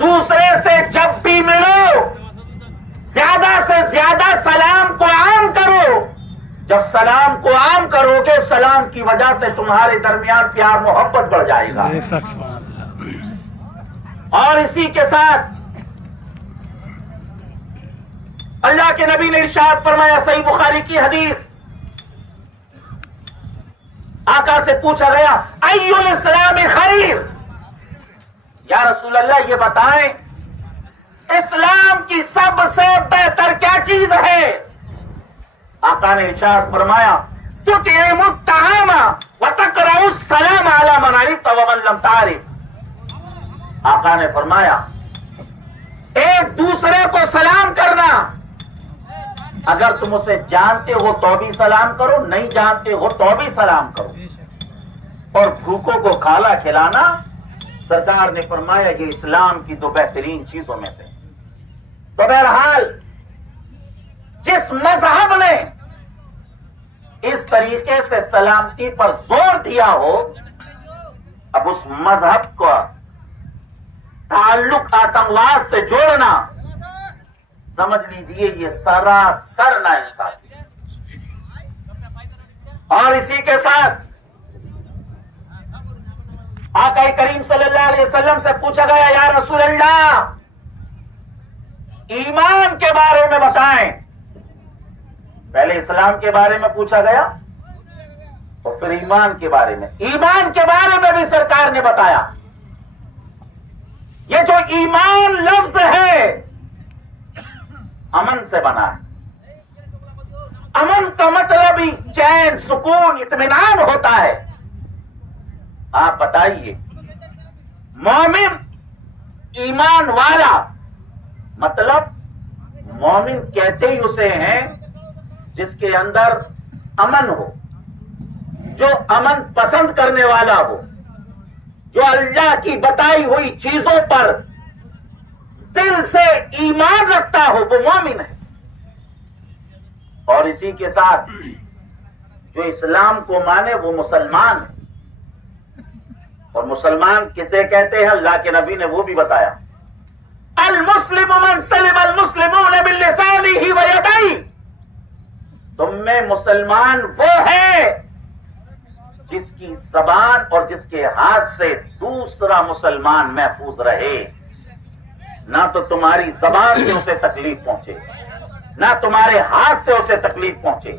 दूसरे से जब भी मिलो ज्यादा से ज्यादा सलाम को आम करो। जब सलाम को आम करोगे, सलाम की वजह से तुम्हारे दरमियान प्यार मोहब्बत बढ़ जाएगा। और इसी के साथ अल्लाह के नबी ने इरशाद फरमाया, सही बुखारी की हदीस, आका से पूछा गया, अय्युल इस्लाम खैर, या रसूल अल्लाह ये बताएं इस्लाम की सबसे बेहतर क्या चीज है? आका ने इरशाद फरमाया, तुतिमुत तआमा व तक़राउस सलाम अला मन अरिफ़्त व मन लम तारिफ़। आका ने फरमाया, एक दूसरे को सलाम करना, अगर तुम उसे जानते हो तो भी सलाम करो, नहीं जानते हो तो भी सलाम करो। और भूखों को खाना खिलाना, सरकार ने फरमाया ये इस्लाम की दो बेहतरीन चीजों में से। तो बहरहाल जिस मजहब ने इस तरीके से सलामती पर जोर दिया हो, अब उस मजहब का ताल्लुक आतंकवाद से जोड़ना, समझ लीजिए ये सरासर नाइंसाफी। और इसी के साथ आका करीम सल्लल्लाहु अलैहि वसल्लम से पूछा गया, या रसूल अल्लाह ईमान के बारे में बताएं। पहले इस्लाम के बारे में पूछा गया और फिर ईमान के बारे में। ईमान के बारे में भी सरकार ने बताया। ये जो ईमान लफ्ज है अमन से बना है। अमन का मतलब ही चैन, सुकून, इत्मीनान होता है। आप बताइए, मोमिन ईमान वाला, मतलब मोमिन कहते ही उसे हैं जिसके अंदर अमन हो, जो अमन पसंद करने वाला हो, जो अल्लाह की बताई हुई चीजों पर दिल से ईमान रखता हो, वो मोमिन है। और इसी के साथ जो इस्लाम को माने वो मुसलमान है। और मुसलमान किसे कहते हैं, अल्लाह के नबी ने वो भी बताया, अल मुस्लिम मन सलिम अल मुस्लिमून बिल लिसानिही व यदैहि। तुम में मुसलमान वो है जिसकी जबान और जिसके हाथ से दूसरा मुसलमान महफूज रहे। ना तो तुम्हारी जबान से उसे तकलीफ पहुंचे, ना तुम्हारे हाथ से उसे तकलीफ पहुंचे,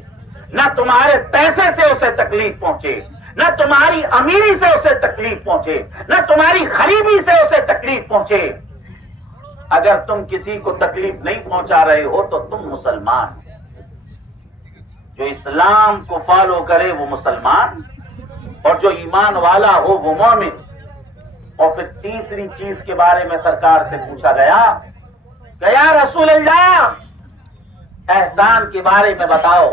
ना तुम्हारे पैसे से उसे तकलीफ पहुंचे, ना तुम्हारी अमीरी से उसे तकलीफ पहुंचे, ना तुम्हारी गरीबी से उसे तकलीफ पहुंचे। अगर तुम किसी को तकलीफ नहीं पहुंचा रहे हो तो तुम मुसलमान हो। जो इस्लाम को फॉलो करे वो मुसलमान, और जो ईमान वाला हो वो मोमिन। और फिर तीसरी चीज के बारे में सरकार से पूछा गया, या रसूल अल्लाह एहसान के बारे में बताओ।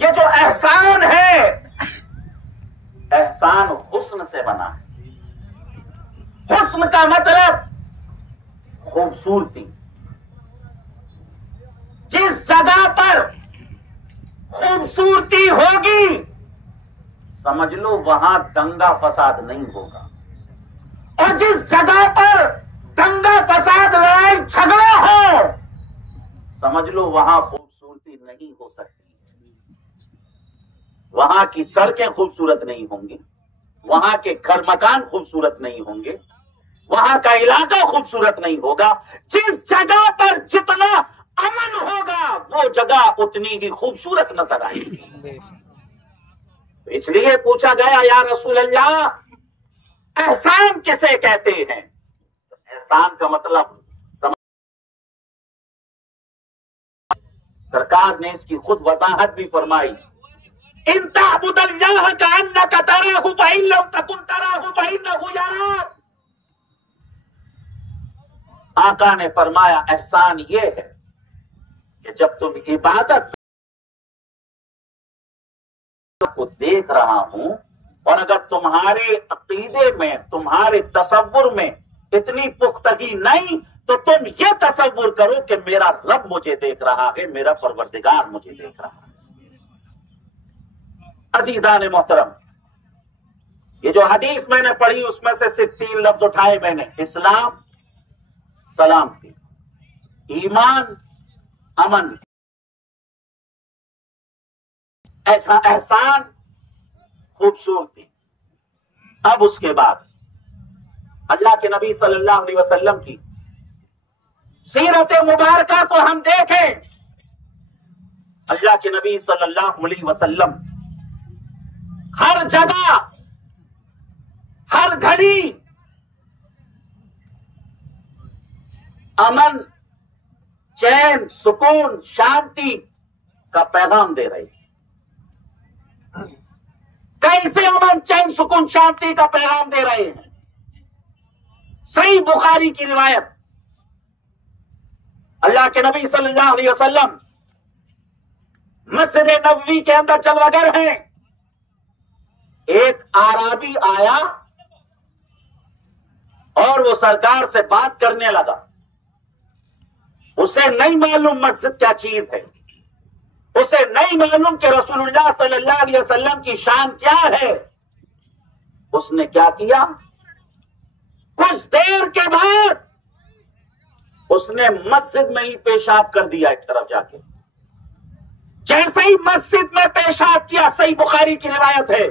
ये जो एहसान है, एहसान हुस्न से बना है। हुस्न का मतलब खूबसूरती। जिस जगह पर खूबसूरती होगी, समझ लो वहां दंगा फसाद नहीं होगा। और जिस जगह पर दंगा फसाद, लड़ाई झगड़ा हो, समझ लो वहां खूबसूरती नहीं हो सकती। वहां की सड़कें खूबसूरत नहीं होंगी, वहां के घर मकान खूबसूरत नहीं होंगे, वहां का इलाका खूबसूरत नहीं होगा। जिस जगह पर जितना अमन होगा वो जगह उतनी ही खूबसूरत नजर आएगी। तो इसलिए पूछा गया, या रसूल अल्लाह एहसान किसे कहते हैं? तो एहसान का मतलब सरकार ने इसकी खुद वजाहत भी फरमाई, इन तअबुदल्लाह कअन्नका तराहु फइन लम तकुन तराहु फइन्नहु यराक। आका ने फरमाया एहसान ये है कि जब तुम इबादत को देख रहा हूं, और अगर तुम्हारे अकीदे में, तुम्हारे तसव्वुर में इतनी पुख्तगी नहीं, तो तुम ये तसव्वुर करो कि मेरा रब मुझे देख रहा है, मेरा परवरदिगार मुझे देख रहा है। अजीजान मोहतरम, ये जो हदीस मैंने पढ़ी उसमें से सिर्फ 3 लफ्ज उठाए मैंने, इस्लाम, सलामती, ईमान, अमन, ऐसा एहसान, खूबसूरती। अब उसके बाद अल्लाह के नबी सल्लल्लाहु अलैहि वसल्लम की सीरत मुबारका को हम देखें। अल्लाह के नबी सल्लल्लाहु अलैहि वसल्लम हर जगह, हर घड़ी अमन, चैन, सुकून, शांति का पैगाम दे रहे हैं। कैसे अमन, चैन, सुकून, शांति का पैगाम दे रहे हैं? सही बुखारी की रिवायत, अल्लाह के नबी सल्लल्लाहु अलैहि वसल्लम मस्जिद नबवी के अंदर चलवागर हैं। एक आराबी आया और वो सरकार से बात करने लगा। उसे नहीं मालूम मस्जिद क्या चीज है, उसे नहीं मालूम कि रसूलुल्लाह सल्लल्लाहु अलैहि वसल्लम की शान क्या है। उसने क्या किया? कुछ देर के बाद उसने मस्जिद में ही पेशाब कर दिया एक तरफ जाके। जैसे ही मस्जिद में पेशाब किया, सही बुखारी की रिवायत है,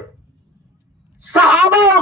सहाबा